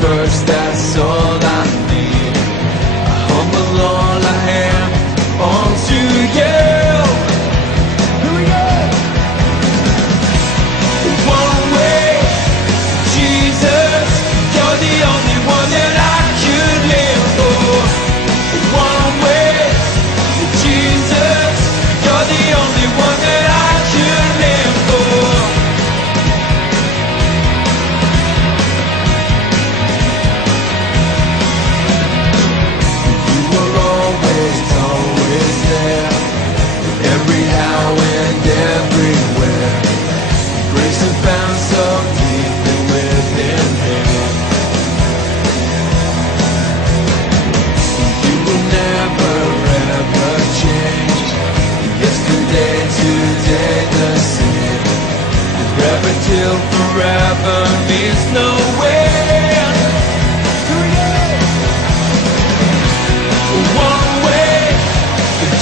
first, that's all I need. I humble all I am onto you. Here we go. One way, Jesus, you're the only one that I could live for. One way, Jesus, you're the only one that I could live for. You were always there, every how and everywhere. Grace and found so deeply within me. You will never ever change. Yesterday, today, the same. Forever till forever means nowhere. One way,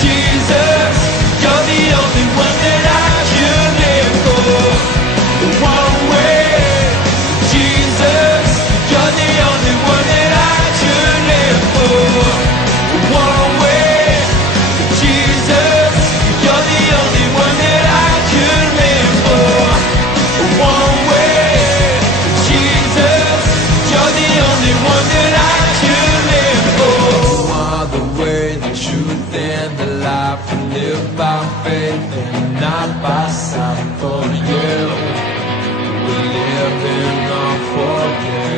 Jesus, you're the only one that I could live for. One way, Jesus, you're the only one that I could live for. One way, Jesus, you're the only one that I could live for. One way, Jesus, you're the only one that I could live for. You are the way, the truth, and the life. We live by faith and not by sight. For you, we're living on for you.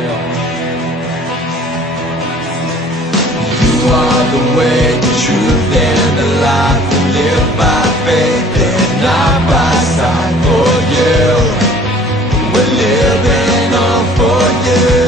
You are the way, the truth, and the life. We live by faith and not by sight. For you, we're living on for you.